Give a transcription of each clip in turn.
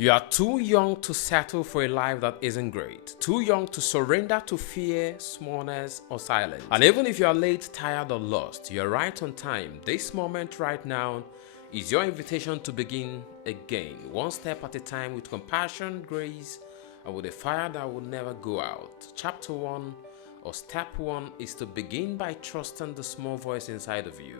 You are too young to settle for a life that isn't great, too young to surrender to fear, smallness, or silence. And even if you are late, tired, or lost, you are right on time. This moment right now is your invitation to begin again, one step at a time, with compassion, grace, and with a fire that will never go out. Chapter 1 or Step 1 is to begin by trusting the small voice inside of you.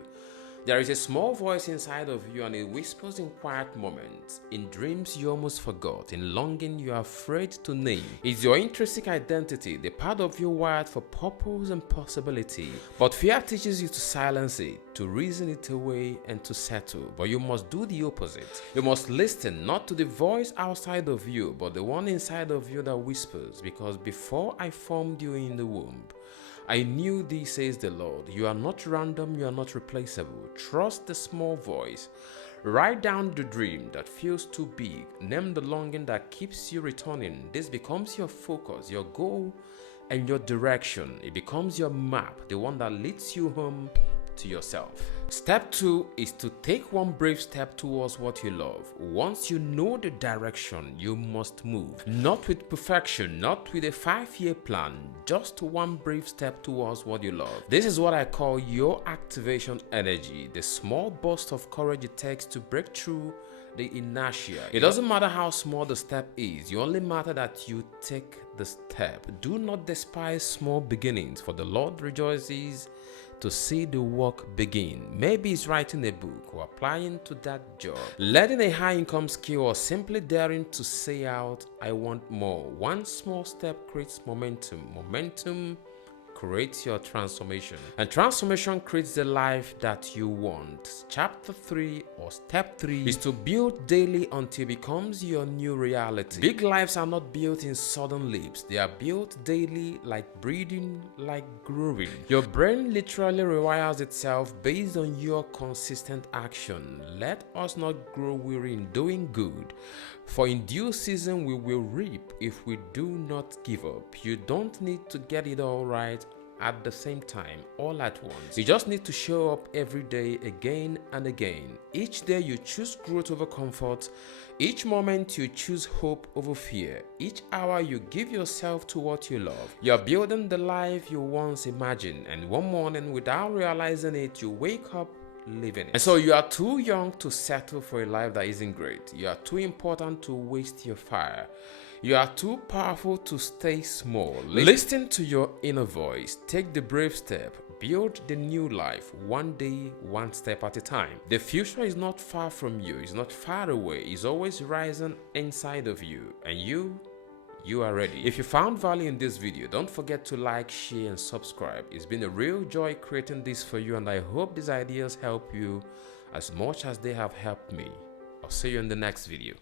There is a small voice inside of you, and it whispers in quiet moments, in dreams you almost forgot, in longing you are afraid to name. It's your intrinsic identity, the part of you wired for purpose and possibility. But fear teaches you to silence it, to reason it away, and to settle. But you must do the opposite. You must listen not to the voice outside of you, but the one inside of you that whispers, because before I formed you in the womb, I knew thee, says the Lord. You are not random, you are not replaceable. Trust the small voice. Write down the dream that feels too big. Name the longing that keeps you returning. This becomes your focus, your goal, and your direction. It becomes your map, the one that leads you home to yourself. Step 2 is to take one brave step towards what you love. Once you know the direction, you must move. Not with perfection, not with a 5-year plan, just one brave step towards what you love. This is what I call your activation energy, the small burst of courage it takes to break through the inertia. It doesn't matter how small the step is, you only matter that you take the step. Do not despise small beginnings, for the Lord rejoices to see the work begin. Maybe it's writing a book or applying to that job, learning a high income skill, or simply daring to say out, I want more. One small step creates momentum. Momentum creates your transformation, and transformation creates the life that you want. Chapter 3 or Step 3 is to build daily until it becomes your new reality. Big lives are not built in sudden leaps. They are built daily, like breathing, like growing. Your brain literally rewires itself based on your consistent action. Let us not grow weary in doing good, for in due season we will reap if we do not give up. You don't need to get it all right at the same time, all at once. You just need to show up every day, again and again. Each day you choose growth over comfort. Each moment you choose hope over fear. Each hour you give yourself to what you love. You're building the life you once imagined, and one morning, without realizing it, you wake up living it. And so you are too young to settle for a life that isn't great. You are too important to waste your fire. You are too powerful to stay small. Listen to your inner voice. Take the brave step. Build the new life, one day, one step at a time. The future is not far from you. It's not far away. It's always rising inside of you. And you are ready. If you found value in this video, don't forget to like, share, and subscribe. It's been a real joy creating this for you, and I hope these ideas help you as much as they have helped me. I'll see you in the next video.